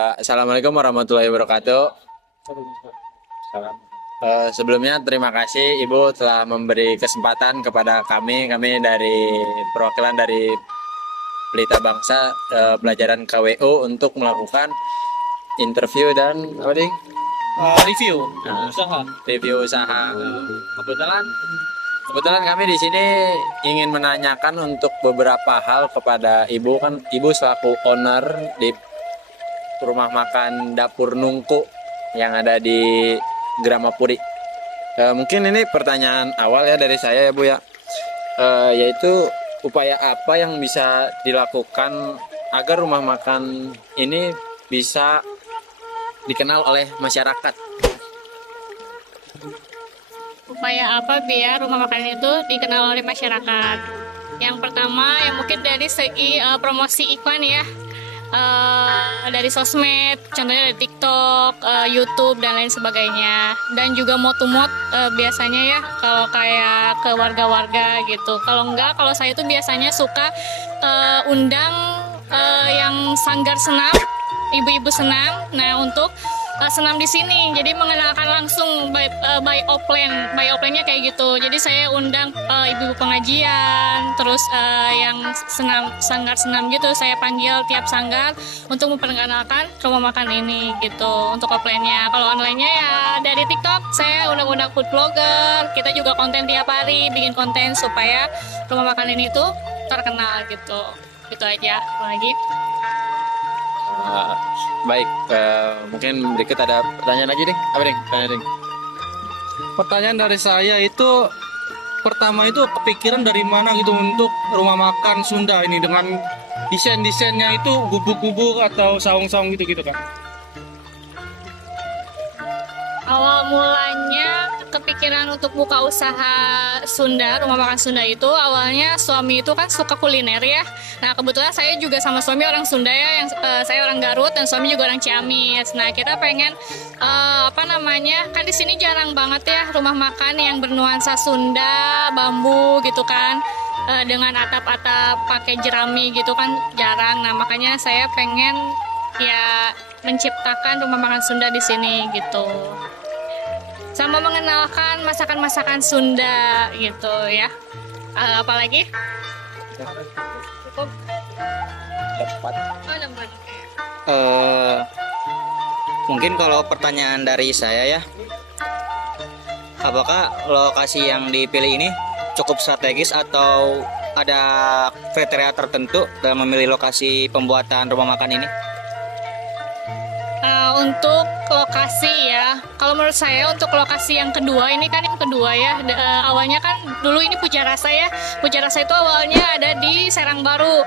Assalamualaikum warahmatullahi wabarakatuh. Sebelumnya terima kasih Ibu telah memberi kesempatan kepada kami dari perwakilan dari Pelita Bangsa pelajaran KWU untuk melakukan interview dan apa ding? Review Nah, usaha. review usaha. Kebetulan kami di sini ingin menanyakan untuk beberapa hal kepada Ibu, kan Ibu selaku owner di rumah makan Dapur Nungku yang ada di Gramapuri. Mungkin ini pertanyaan awal ya dari saya ya Bu ya. Yaitu upaya apa yang bisa dilakukan agar rumah makan ini bisa dikenal oleh masyarakat? Upaya apa biar rumah makan itu dikenal oleh masyarakat? Yang pertama, yang mungkin dari segi promosi iklan ya. Dari sosmed, contohnya dari TikTok, YouTube dan lain sebagainya, dan juga moto-mot biasanya ya kalau kayak ke warga-warga gitu. Kalau enggak, kalau saya tuh biasanya suka undang yang sanggar senam, ibu-ibu senam. Nah untuk senam di sini, jadi mengenalkan langsung by offline-nya kayak gitu. Jadi saya undang ibu pengajian, terus yang sanggar senam gitu, saya panggil tiap sanggar untuk memperkenalkan rumah makan ini gitu untuk offline-nya. Kalau online-nya ya dari TikTok, saya undang-undang food blogger. Kita juga konten tiap hari, bikin konten supaya rumah makan ini tuh terkenal gitu. Gitu aja. Apa lagi? Baik, mungkin berikut ada pertanyaan lagi ding. Apa ding? Pertanyaan ding. Pertanyaan dari saya itu pertama itu kepikiran dari mana gitu untuk rumah makan Sunda ini dengan desainnya itu gubuk-gubuk atau saung-saung gitu-gitu kan? Awal mulanya kepikiran untuk buka usaha Sunda, rumah makan Sunda itu awalnya suami itu kan suka kuliner ya. Nah kebetulan saya juga sama suami orang Sunda ya, yang saya orang Garut dan suami juga orang Ciamis. Nah kita pengen kan di sini jarang banget ya rumah makan yang bernuansa Sunda, bambu gitu kan. Dengan atap-atap pakai jerami gitu kan jarang. Nah makanya saya pengen ya menciptakan rumah makan Sunda di sini gitu. Sama mengenalkan masakan-masakan Sunda gitu ya. Apalagi? Cukup. Oh, lembar. Mungkin kalau pertanyaan dari saya ya, apakah lokasi yang dipilih ini cukup strategis atau ada kriteria tertentu dalam memilih lokasi pembuatan rumah makan ini? Untuk lokasi ya, kalau menurut saya untuk lokasi yang kedua ini kan yang kedua ya, awalnya kan dulu ini Puja Rasa ya. Puja Rasa itu awalnya ada di Serang Baru,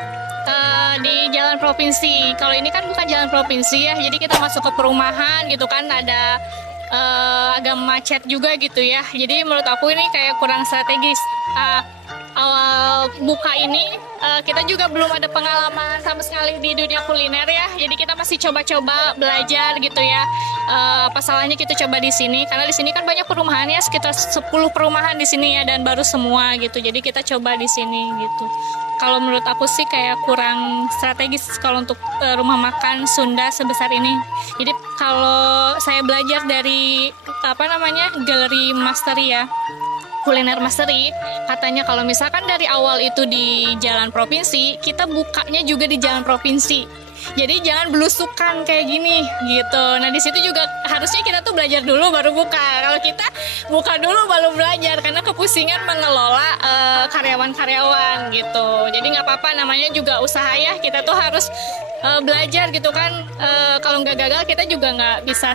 di Jalan Provinsi. Kalau ini kan bukan Jalan Provinsi ya, jadi kita masuk ke perumahan gitu kan, ada agak macet juga gitu ya. Jadi menurut aku ini kayak kurang strategis. Awal buka ini kita juga belum ada pengalaman sama sekali di dunia kuliner ya, jadi kita masih coba-coba belajar gitu ya. Apa salahnya kita coba di sini, karena di sini kan banyak perumahan ya, sekitar 10 perumahan di sini ya, dan baru semua gitu, jadi kita coba di sini gitu. Kalau menurut aku sih kayak kurang strategis kalau untuk rumah makan Sunda sebesar ini. Jadi kalau saya belajar dari Galeri Mastery ya, Kuliner Mastery, katanya kalau misalkan dari awal itu di Jalan Provinsi, kita bukanya juga di Jalan Provinsi. Jadi jangan belusukan kayak gini gitu. Nah di situ juga harusnya kita tuh belajar dulu baru buka. Kalau kita buka dulu baru belajar, karena kepusingan mengelola karyawan-karyawan gitu. Jadi nggak apa-apa, namanya juga usaha ya. Kita tuh harus belajar gitu kan. Kalau nggak gagal kita juga nggak bisa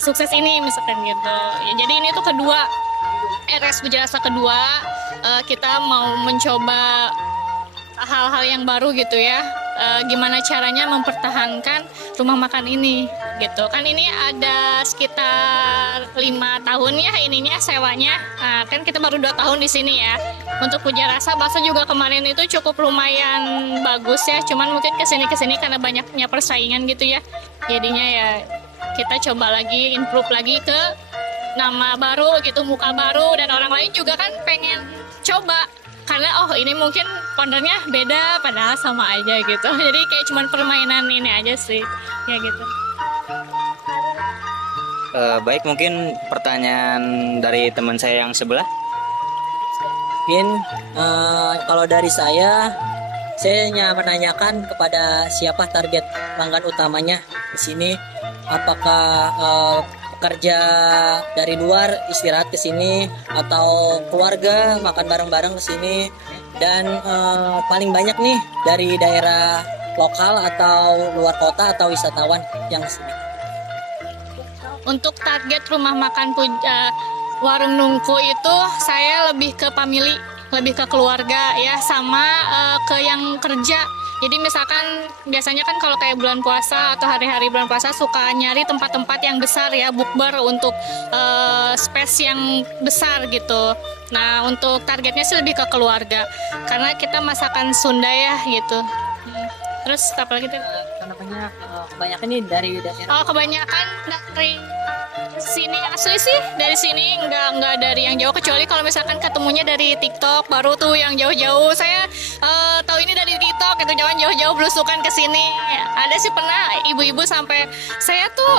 sukses ini misalkan gitu. Ya, jadi ini tuh kedua. RS Puja Rasa kedua, kita mau mencoba hal-hal yang baru gitu ya. Gimana caranya mempertahankan rumah makan ini gitu. Kan ini ada sekitar 5 tahun ya ininya sewanya. Kan kita baru 2 tahun di sini ya. Untuk Puja Rasa bakso juga kemarin itu cukup lumayan bagus ya. Cuman mungkin kesini karena banyaknya persaingan gitu ya. Jadinya ya kita coba lagi, improve lagi ke nama baru gitu, muka baru, dan orang lain juga kan pengen coba karena ini mungkin ownernya beda padahal sama aja gitu. Jadi kayak cuman permainan ini aja sih, ya gitu. Baik, mungkin pertanyaan dari teman saya yang sebelah. Mungkin kalau dari saya hanya menanyakan kepada siapa target pelanggan utamanya di sini. Apakah pekerja dari luar istirahat ke sini atau keluarga makan bareng-bareng ke sini, dan paling banyak nih dari daerah lokal atau luar kota atau wisatawan yang ke sini. Untuk target rumah makan Warung Nungku itu saya lebih ke family, lebih ke keluarga ya, sama ke yang kerja. Jadi misalkan biasanya kan kalau kayak bulan puasa atau hari-hari bulan puasa suka nyari tempat-tempat yang besar ya, bukber untuk space yang besar gitu. Nah untuk targetnya sih lebih ke keluarga karena kita masakan Sunda ya gitu. Terus apa lagi tuh? Namanya kebanyakan nih dari daerah. Oh kebanyakan dari sini asli sih, dari sini nggak dari yang jauh, kecuali kalau misalkan ketemunya dari TikTok baru tuh yang jauh-jauh. Saya tahu ini dari TikTok gitu, jangan jauh-jauh belusukan ke sini. Ada sih pernah ibu-ibu sampai saya tuh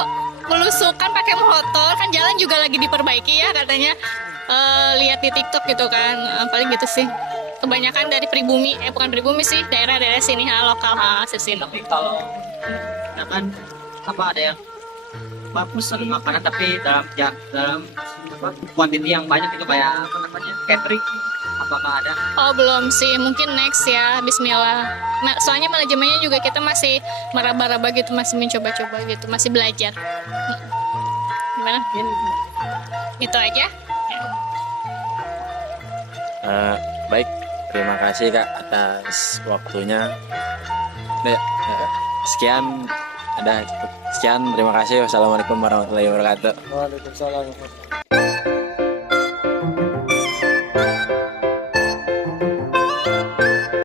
belusukan pakai motor, kan jalan juga lagi diperbaiki ya katanya. Lihat di TikTok gitu kan, paling gitu sih. Kebanyakan dari pribumi, bukan pribumi sih, daerah-daerah sini lokal sini. Tapi kalau kan apa ada yang pesan makanan tapi dalam kuantiti yang banyak itu kayak apa namanya catering, apakah ada? Oh belum sih, mungkin next ya, Bismillah. Soalnya manajemennya juga kita masih meraba-raba gitu, masih mencoba-coba gitu, masih belajar. Gimana? Itu aja. Baik, terima kasih Kak atas waktunya. Sekian, ada cukup. Sekian, terima kasih. Wassalamualaikum warahmatullahi wabarakatuh. Waalaikumsalam.